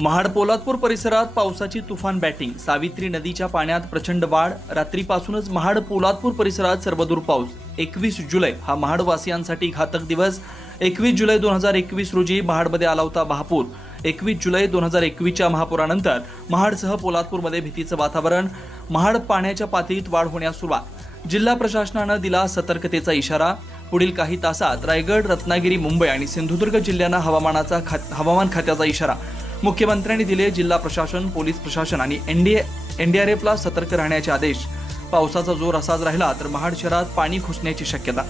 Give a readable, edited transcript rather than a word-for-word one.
महाड पोलादपूर परिसरात पावसाची तुफान बॅटिंग। सावित्री नदीच्या पाण्यात प्रचंड वाढ। रात्रीपासूनच महाड पोलादपूर परिसरात सर्वदूर पाऊस। 21 जुलै हा महाडवासियांसाठी घातक दिवस। 21 जुलै 2021 रोजी महाडमध्ये आला होता महापूर। 21 जुलै 2021च्या महापुरानंतर महाडसह पोलादपूरमध्ये भीतीचं वातावरण। महाड पाण्याच्या पातळीत वाढ होण्यास सुरुवात। जिल्हा प्रशासनानं दिला सतर्कतेचा इशारा। पुढील काही तासात रायगड, रत्नागिरी, मुंबई आणि सिंधुदुर्ग जिल्ह्यांना हवामान खात्याचा इशारा। मुख्यमंत्र्यांनी दिले जिल्हा प्रशासन, पोलीस प्रशासन आणि एनडीआरएफला सतर्क राहण्याचे आदेश। पावसाचा जोर असाच राहिला तर महाड शहरात पाणी घुसण्याची शक्यता।